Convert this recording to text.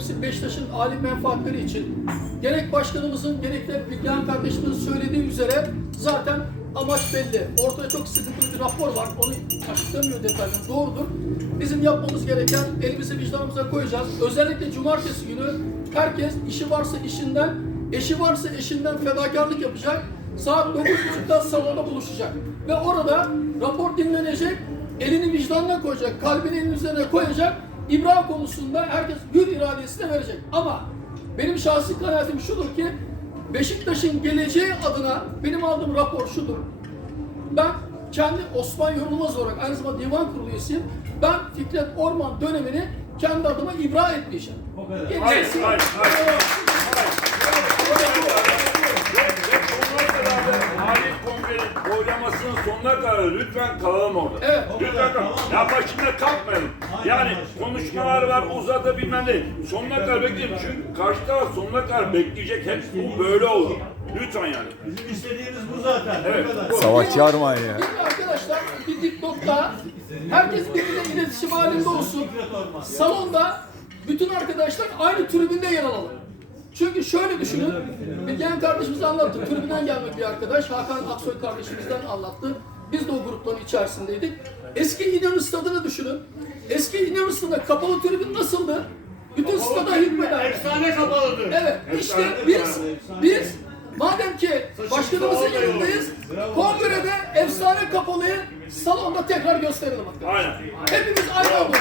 hepsi Beşiktaş'ın âli menfaatleri için. Gerek başkanımızın gerek de Bilgehan kardeşimizin söylediği üzere zaten amaç belli. Ortada çok sıkıntılı bir rapor var. Onu açıklamıyor detaylı. Doğrudur. Bizim yapmamız gereken elimizi vicdanımıza koyacağız. Özellikle cumartesi günü herkes işi varsa işinden, eşi varsa eşinden fedakarlık yapacak. Saat 9.30'da salonda buluşacak. Ve orada rapor dinlenecek, elini vicdanına koyacak, kalbini elinin üzerine koyacak. İbra konusunda herkes hür iradesine verecek. Ama benim şahsi kanaatim şudur ki Beşiktaş'ın geleceği adına benim aldığım rapor şudur. Ben kendi Osman Yorulmaz olarak aynı zamanda divan kurulu üyesiyim. Ben Fikret Orman dönemini kendi adıma ibra etmeyeceğim. O kadar. Hayır, hayır, hayır. Ve sonuna kadar da Halil Kongre'nin oylamasının sonuna kadar lütfen kalalım orada. Evet. Lütfen kalalım. Ya başında kalkmayalım. Yani konuşmalar var uzadı bilmem ne. Sonuna kadar bekleyin. Çünkü karşı taraf sonuna kadar bekleyecek. Hep bu böyle olur. Lütfen yani. Bizim istediğimiz bu zaten. Evet. Bu. Savaş çağırmayın ya. Bir de arkadaşlar bir dipnot daha. Herkes birbiriyle iletişim halinde olsun. Salonda bütün arkadaşlar aynı tribünde yer alalım. Çünkü şöyle düşünün. Bilgehan kardeşimiz anlattı. Tribünden gelmek bir arkadaş. Hakan Aksoy kardeşimizden anlattı. Biz de o grupların içerisindeydik. Eski İnönü stadını düşünün. Eski İnönü stadında kapalı tribün nasıldı? Bütün stada hükmeder. Efsane kapalıdır. Evet işte biz biz madem ki başkanımızın yanındayız kongrede efsane kapalıyı salonda tekrar gösterelim. Aynen. Hepimiz aynı olalım.